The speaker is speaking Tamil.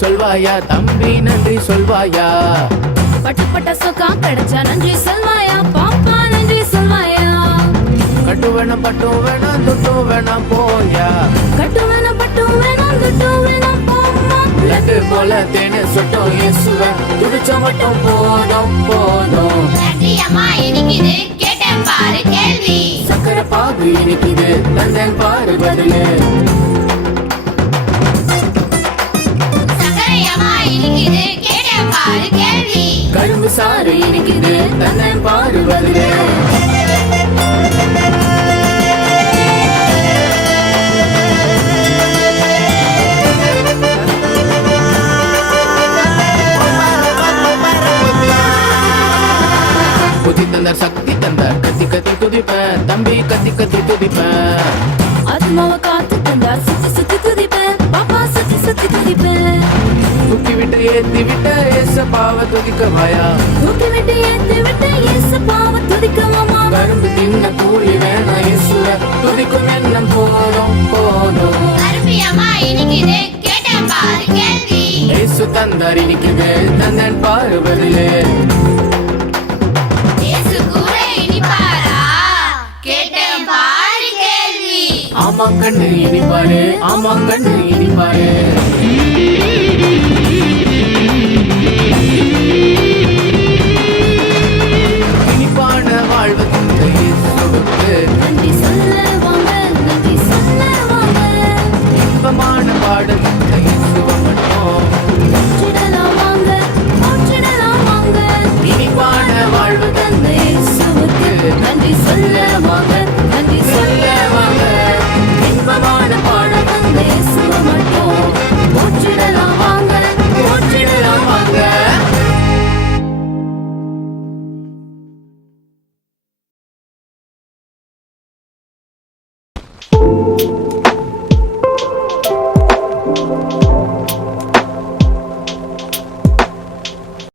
சொல்வாயா தம்பி நன்றி சொல்வாயா? பட்டுப்பட்ட சொக்கம் கிடைச்சா நன்றி சொல்வாயா பாப்பா நன்றி சொல்வாயா? கட்டு வேணாம் பட்டும் வேணாம் துட்டும் வேணாம் போயா. கட்டு வேணாம் பட்டும் வேணாம் துட்டும் வேணாம் போம்மா. லட்டு போல தேனு சுட்டும் இயேசுவ துடிச்ச மட்டும் போதும் போதும். நன்றி அம்மா இனிக்குது கேட்டேன் பாரு கேள்வி. சக்கரை பாகு இனிக்குது தந்தேன் பாரு பதிலு. சக்கரை அம்மா இனிக்குது கேட்டேன் பாரு கேள்வி. கரும்பு சாறு இனிக்குது தந்தேன் பாரு பதிலு. புத்தி தந்தார் சக்தி தந்தார் கத்தி கத்தி துதிப்பேன் தம்பி கத்தி கத்தி துதிப்பேன். ஆத்மாவை காத்து தந்தார் சுத்தி சுத்தி துதிப்பேன் பாப்பா சுத்தி சுத்தி துதிப்பேன். தூக்கி விட்டு ஏத்தி விட்ட ஏசப்பாவை துதிக்கவாயா. தூக்கி விட்டு ஏத்தி விட்டு இயேசுப்பாவை துதிக்கவாமா. கரும்பு தின்ன கூலி வேணாம் இயேசுவ துதிக்கும் எண்ணம் போதும் போதும். அருமை அம்மா இனிக்குது கேட்டேன் பாரு கேள்வி. இயேசு தந்தார் இனிக்குது தந்தேன் பாரு பதிலு. இயேசு கூட இனிப்பாரா கேட்டேன் பாரு கேள்வி. ஆமாங்கண்ணு இனிப்பாரு ஆமாங்கண்ணு